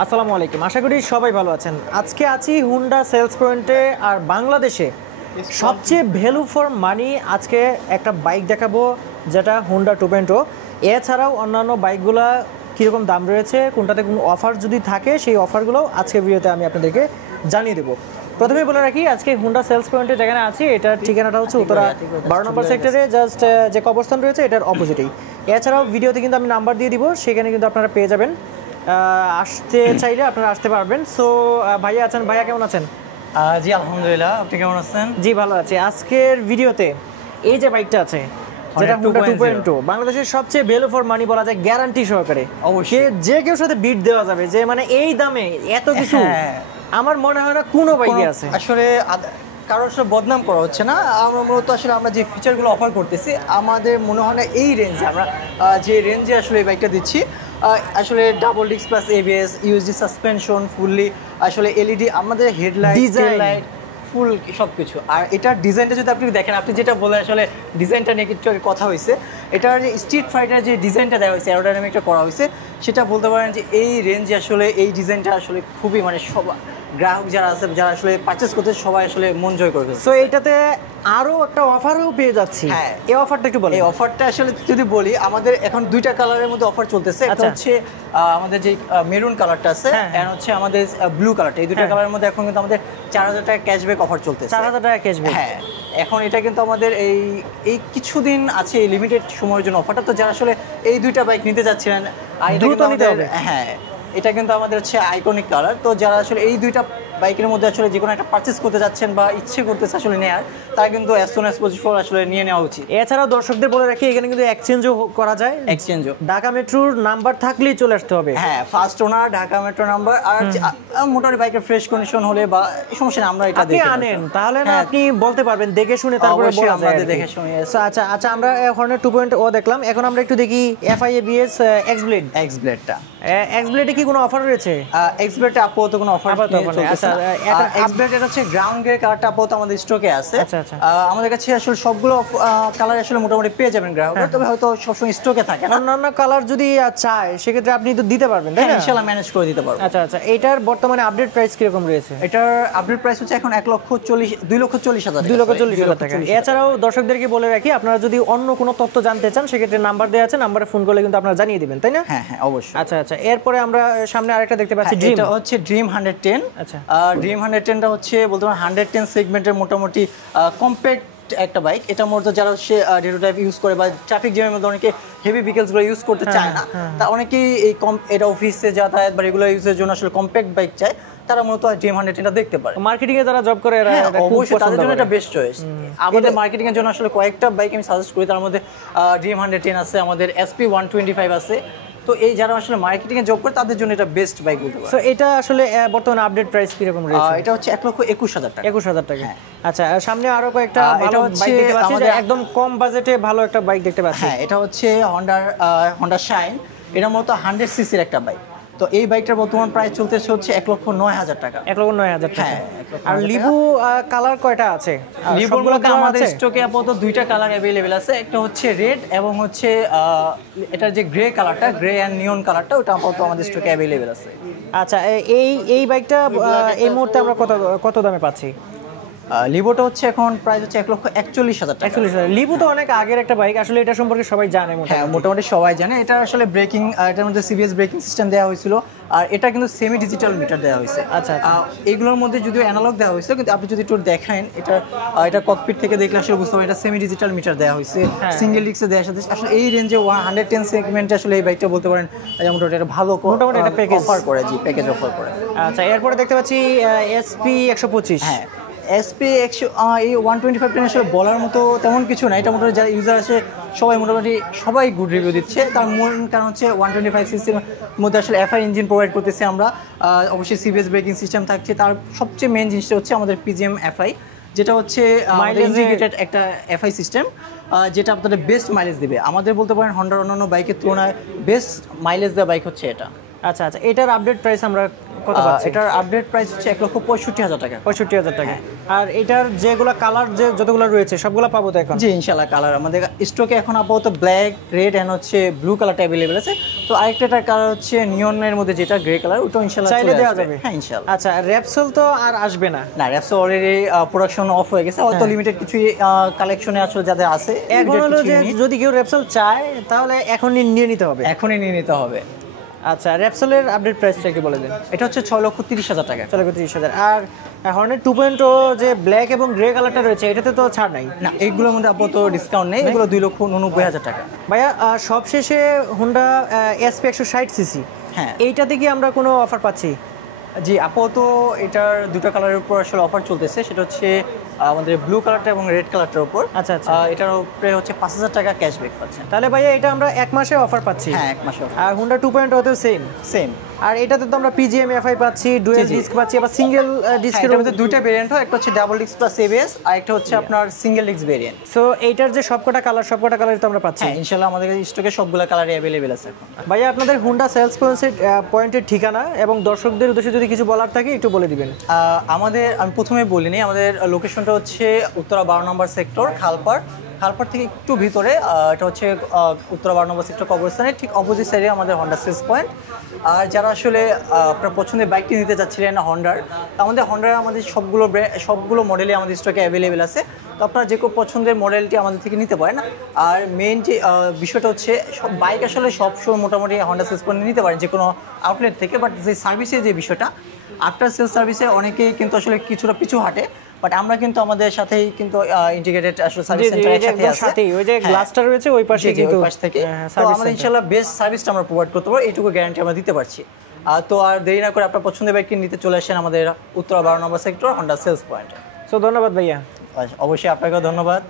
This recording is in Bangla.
আসসালামু আলাইকুম, আশা করি সবাই ভালো আছেন। আজকে আছি হুন্ডা সেলস পয়েন্টে, আর বাংলাদেশে সবচেয়ে ভ্যালু ফর মানি আজকে একটা বাইক দেখাবো, যেটা হুন্ডা 2.0। এছাড়াও অন্যান্য বাইকগুলা কীরকম দাম রয়েছে, কোনটাতে কোন অফার যদি থাকে, সেই অফারগুলো আজকে ভিডিওতে আমি আপনাদেরকে জানিয়ে দেবো। প্রথমেই বলে রাখি, আজকে হুন্ডা সেলস পয়েন্টে যেখানে আছি, এটার ঠিকানাটা হচ্ছে উত্তরা 12 নম্বর সেক্টরে, জাস্ট যে কবরস্থান রয়েছে এটার অপোজিটেই। এছাড়াও ভিডিওতে কিন্তু আমি নাম্বার দিয়ে দিব, সেখানে কিন্তু আপনারা পেয়ে যাবেন। আসতে চাইলে আপনারা আসতে পারবেন। সো ভাইয়া আছেন, ভাইয়া কেমন আছেন? জি আলহামদুলিল্লাহ, আপনি কেমন আছেন? জি ভালো আছি। আজকের ভিডিওতে এই যে বাইকটা আছে, যেটা হুন্ডা 2.0, বাংলাদেশের সবচেয়ে ভ্যালু ফর মানি বলা যায়, গ্যারান্টি সহকারে। অবশ্যই যে কেউ সাথে বিট দেওয়া যাবে, যে মানে এই দামে এত কিছু আমার মনে হয় না কোনো বাইকে আছে। আসলে কারোর সাথে বদনাম করা হচ্ছে না, আমরা মূলত আসলে আমরা যে ফিচারগুলো অফার করতেছি, আমাদের মনে হয় না এই রেঞ্জে আমরা যে রেঞ্জে আসলে এই বাইকটা দিচ্ছি, আসলে double disc plus ABS, USD suspension, fully আসলে এলইডি, আমাদের হেডলাইট, টেললাইট, ফুল সব কিছু। আর এটার ডিজাইনটা যদি আপনি দেখেন, আপনি যেটা বলে আসলে ডিজাইনটা নিয়ে একটু কথা হয়েছে, এটার যে স্ট্রিট ফাইটার যে ডিজাইনটা দেওয়া হয়েছে, অ্যারোডাইনামিকটা করা হয়েছে, সেটা বলতে পারেন যে এই রেঞ্জে আসলে এই ডিজাইনটা আসলে খুবই মানে সবাই গ্রাহক যারা আছে, যারা আসলে পারচেস করতে, সবাই আসলে মন জয় করবে। সো এটাতে আরও একটা অফারও পেয়ে যাচ্ছি। হ্যাঁ, এই অফারটা একটু বলি। এই অফারটা আসলে যদি বলি, আমাদের এখন দুইটা কালারের মধ্যে অফার চলতেছে। একটা হচ্ছে আমাদের যে মেরুন কালারটা আছে, আর হচ্ছে আমাদের ব্লু কালারটা। এই দুইটা কালারের মধ্যে এখন কিন্তু আমাদের 4000 টাকা ক্যাশব্যাক অফার চলতেছে। 4000 টাকা ক্যাশব্যাক। হ্যাঁ, এখন এটা কিন্তু আমাদের এই কিছুদিন আছে, এই লিমিটেড সময়ের জন্য অফারটা। তো যারা আসলে এই দুইটা বাইক নিতে যাচ্ছিলেন, আর এটা কিন্তু আমাদের, হ্যাঁ, এটা কিন্তু আমাদের হচ্ছে আইকনিক কালার। তো যারা আসলে এই দুইটা বাইকের মধ্যে আসলে যে কোনো একটা পারচেস করতে যাচ্ছেন বা ইচ্ছে করতেছে আসলে নেওয়ার, তারা কিন্তু অ্যাজ সুন অ্যাজ পসিবল আসলে নিয়ে নেওয়া উচিত। এছাড়াও দর্শকদের বলে রাখি, এখানে কিন্তু এক্সচেঞ্জও করা যায়। এক্সচেঞ্জও ঢাকা মেট্রোর নাম্বার থাকলেই চলে আসতে হবে। হ্যাঁ, first owner Dhaka metro number. আর মোটামুটি বাইকের ফ্রেশ কন্ডিশন হলে বা সমস্যা নেই, আমরা এটা দেখে আনেন, তাহলে না আপনি বলতে পারবেন দেখে শুনে, তারপরে বলা যায় দেখে শুনে। আচ্ছা আচ্ছা, আমরা এখন 2.0 দেখলাম, এখন আমরা একটু দেখি এফআইএবিএস এক্স ব্লেডটা। এক্স ব্লেডে কি কোনো অফার রয়েছে? এক্স ব্লেডে আপাতত কোনো অফার নেই। আচ্ছা, এক্স ব্লেড এটা হচ্ছে গ্রাউন্ড গ্রে কালারটা আপাতত আমাদের স্টকে আছে। আচ্ছা আচ্ছা, আমাদের কাছে আসলে সবগুলো কালার আসলে মোটামুটি পেয়ে যাবেন গ্রাহকরা, তবে হয়তো সবসময় স্টকে থাকে না। অন্যান্য কালার যদি চায়, সেক্ষেত্রে আপনি তো দিতে পারবেন, তাই না? ইনশাআল্লাহ ম্যানেজ করে দিতে পারবো। আচ্ছা আচ্ছা, এটার বর্তমানে আপডেট প্রাইস কিরকম রয়েছে? এটার আপডেট প্রাইস হচ্ছে এখন 2,40,000 টাকা। এছাড়াও দর্শকদেরকে বলে রাখি, আপনারা যদি অন্য কোনো তথ্য জানতে চান, সেক্ষেত্রে নাম্বার দেওয়া আছে, নাম্বারে ফোন করলে কিন্তু আপনারা জানিয়ে দিবেন, তাই না? হ্যাঁ হ্যাঁ, অবশ্যই। আচ্ছা আচ্ছা, এরপরে আমরা সামনে আরেকটা দেখতে পাচ্ছি, এটা হচ্ছে ড্রিম 110। আচ্ছা, ড্রিম 110টা হচ্ছে বলতে পারেন 110 সেগমেন্টের মোটামুটি কম্প্যাক্ট একটা বাইক। এটা মূলত যারা সে ডে টু টাইম ইউজ করে বা ট্রাফিক জ্যামের মধ্যে অনেকে হেভি ভেহিকলসগুলো ইউজ করতে চায় না, তা অনেকেই এটা অফিসে যাতায়াত বা রেগুলার ইউজের জন্য আসলে কম্প্যাক্ট বাইক চায়, তারা মূলত ড্রিম 110টা দেখতে পারে। মার্কেটিং এ যারা জব করে, অবশ্যই তাদের জন্য এটা বেস্ট চয়েস। আমাদের মার্কেটিং এর জন্য আসলে কয়েকটা বাইক আমি সাজেস্ট করি, তার মধ্যে ড্রিম 110 আছে, আমাদের এসপি 125 আছে। তো এই যারা আসলে মার্কেটিং এ জব করে, তাদের জন্য এটা বেস্ট বাইক বলতে পারি। সো এটা আসলে বর্তমানে আপডেট প্রাইস কি রকম রয়েছে? এটা হচ্ছে 1,21,000 টাকা। 21,000 টাকা। আচ্ছা, সামনে আরো কয়েকটা ভালো বাইক দেখতে পাচ্ছি, যে একদম কম বাজেটে ভালো একটা বাইক দেখতে পাচ্ছি। হ্যাঁ, এটা হচ্ছে হন্ডা শাইন। এটা মূলত 100 সিসির একটা বাইক। তো এই বাইকটার বর্তমান প্রাইস চলতেছে হচ্ছে 1,09,000 টাকা। 1,09,000 টাকা। আর লিবু কালার কয়টা আছে? লিবুগুলো আমাদের স্টকে আপাতত দুইটা কালার अवेलेबल আছে। একটা হচ্ছে রেড এবং হচ্ছে এটার যে গ্রে কালারটা, গ্রে এন্ড নিয়ন কালারটা, ওটা আপাতত আমাদের স্টকে अवेलेबल আছে। আচ্ছা, এই বাইকটা এই মুহূর্তে আমরা কত দামে পাচ্ছি? লিবোটা হচ্ছে এখন প্রাইস হচ্ছে 1,41,000 টাকা। 41,000। লিবু তো অনেক আগের একটা বাইক, আসলে এটা সম্পর্কে সবাই জানে। হ্যাঁ, মোটামুটি সবাই জানে। এটা আসলে ব্রেকিং, এটার মধ্যে সিবিএস ব্রেকিং সিস্টেম দেওয়া হয়েছিল, আর এটা কিন্তু সেমি ডিজিটাল মিটার দেওয়া হয়েছে। আচ্ছা, এইগুলোর মধ্যে যদিও অ্যানালগ দেওয়া হয়েছে, কিন্তু আপনি যদি একটু দেখেন, এটা ককপিট থেকে দেখলে আসলে বুঝতে পারবেন এটা সেমি ডিজিটাল মিটার দেওয়া হয়েছে, সিঙ্গেল ডিস্কে দেওয়ার সাথে। আসলে এই রেঞ্জে 110 সেগমেন্টে আসলে এই বাইকটা বলতে পারেন মোটামুটি একটা ভালো মোটামুটি একটা প্যাকেজ অফার করে। জি, প্যাকেজ অফার করে। আচ্ছা, এরপরে দেখতে পাচ্ছি এসপি 125। হ্যাঁ, এসপি 100 এই 125 আসলে বলার মতো তেমন কিছু না। এটা মোটামুটি যারা ইউজার আছে সবাই গুড রিভিউ দিচ্ছে। তার মূল কারণ হচ্ছে 125 সিসির মধ্যে আসলে এফআই ইঞ্জিন প্রোভাইড করতেছি আমরা, অবশ্যই সিবিএস ব্রেকিং সিস্টেম থাকছে। তার সবচেয়ে মেইন জিনিসটা হচ্ছে আমাদের পিজিএম এফআই, যেটা হচ্ছে ইন্টিগ্রেটেড একটা এফআই সিস্টেম, যেটা আপনাদের বেস্ট মাইলেজ দিবে। আমাদের বলতে পারেন হন্ডার অন্যান্য বাইকের তুলনায় বেস্ট মাইলেজ দেওয়া বাইক হচ্ছে এটা। আচ্ছা আচ্ছা, এটার আপডেট প্রাইস আমরা কত পাচ্ছি? এটার আপডেট প্রাইস হচ্ছে 1,65,000 টাকা। 65,000 টাকা। আর এটার যেগুলো কালার যে যতগুলো রয়েছে সবগুলো পাবো তো এখন? জি ইনশাল্লাহ কালার আমাদের স্টকে এখন আপাতত ব্ল্যাক, রেড এন্ড হচ্ছে ব্লু কালারটা অ্যাভেলেবেল আছে। তো আরেকটার কালার হচ্ছে নিয়নের মধ্যে যেটা গ্রে কালার, ওটা ইনশাল্লাহ চাইলে দেওয়া যাবে? হ্যাঁ ইনশাল্লাহ। আচ্ছা, র্যাপসোল তো আর আসবে না? না র্যাপসো অলরেডি প্রোডাকশন অফ হয়ে গেছে, হয়তো লিমিটেড কিছু কালেকশনে আসলে যাদের আছে। এখন হলো যে যদি কেউ র্যাপসোল চায় তাহলে এখনই নিয়ে নিতে হবে? এখনই নিয়ে নিতে হবে। আচ্ছা, র্যাপসোলের আপডেট প্রাইসটা একটু বলে দিন। এটা হচ্ছে 6,30,000 টাকা। 6,30,000। আর হর্নেট 2.0 যে ব্ল্যাক এবং গ্রে কালারটা রয়েছে এটাতে তো ছাড় নাই? না এইগুলোর মধ্যে আপাতত ডিসকাউন্ট নেই, এগুলো 2,89,000 টাকা। ভাইয়া সবশেষে হুন্ডা এসপি 160 সিসি, হ্যাঁ এইটাতে কি আমরা কোনো অফার পাচ্ছি? জি আপাতত এটার দুটো কালারের উপর আসলে অফার চলতেছে, সেটা হচ্ছে আমাদের ব্লু কালারটা এবং রেড কালারটার উপর। আচ্ছা আচ্ছা। এটার উপরে হচ্ছে 5,000 টাকা ক্যাশব্যাক পাচ্ছেন। তাহলে ভাইয়া এটা আমরা 1 মাসে অফার পাচ্ছি? হ্যাঁ 1 মাসে। আর হুন্ডা 2.0 তেও সেম? সেম। আর এটাতে তো আমরা পিজিএম এফআই পাচ্ছি, ডুয়াল ডিস্ক পাচ্ছি, আবার সিঙ্গেল ডিস্কের মধ্যে দুইটা ভেরিয়েন্ট হয়, একটা হচ্ছে ডাবল ডিস্ক প্লাস এবিএস আর একটা হচ্ছে আপনার সিঙ্গেল ডিস্ক ভেরিয়েন্ট। সো এইটার যে সবকটা কালার তো আমরা পাচ্ছি? হ্যাঁ ইনশাআল্লাহ আমাদের স্টকে সবগুলো কালারই অ্যাভেলেবেল আছে এখন। ভাইয়া আপনাদের হুন্ডা সেলস পয়েন্টের ঠিকানা এবং দর্শকদের উদ্দেশ্যে যদি কিছু বলার থাকে একটু বলে দিবেন। আমাদের আমি প্রথমে বলিনি, আমাদের লোকেশনটা হচ্ছে উত্তরা 12 নম্বর সেক্টর খালপাড় থেকে একটু ভিতরে। এটা হচ্ছে উত্তরা 12 নম্বর সেক্টর কবরস্থানের ঠিক অপোজিট সাইডে আমাদের হন্ডা সেলস পয়েন্ট। আর যারা আসলে আপনার পছন্দের বাইকটি নিতে চাচ্ছিলেন হন্ডার, আমাদের সবগুলো মডেলই আমাদের স্টকে অ্যাভেলেবেল আছে। তো আপনারা যে কোনো পছন্দের মডেলটি আমাদের থেকে নিতে পারেন। আর মেইন যে বিষয়টা হচ্ছে সব বাইক আসলে সবসময় মোটামুটি হন্ডা সেলস পয়েন্টে নিতে পারেন যে কোনো আউটলেট থেকে, বাট যে সার্ভিসের যে বিষয়টা আফটার সেলস সার্ভিসে অনেকেই কিন্তু আসলে কিছুটা পিছু হাঁটে, বাট আমরা কিন্তু আমাদের সাথেই কিন্তু ইন্টিগ্রেটেড আসলে সার্ভিস সেন্টারের সাথে ওই যে গ্লাসটা রয়েছে ওই পাশে কিন্তু ওই পাশ থেকে তো আমরা ইনশাআল্লাহ বেস্ট সার্ভিসটা আমরা প্রোভাইড করতে পারবো, এইটুকু গ্যারান্টি আমরা দিতে পারছি। তো আর দেরি না করে আপনার পছন্দের বাইকটি নিতে চলে আসেন আমাদের উত্তরা 12 নম্বর sector Honda sales point. So ধন্যবাদ ভাইয়া। অবশ্যই আপনাকেও ধন্যবাদ।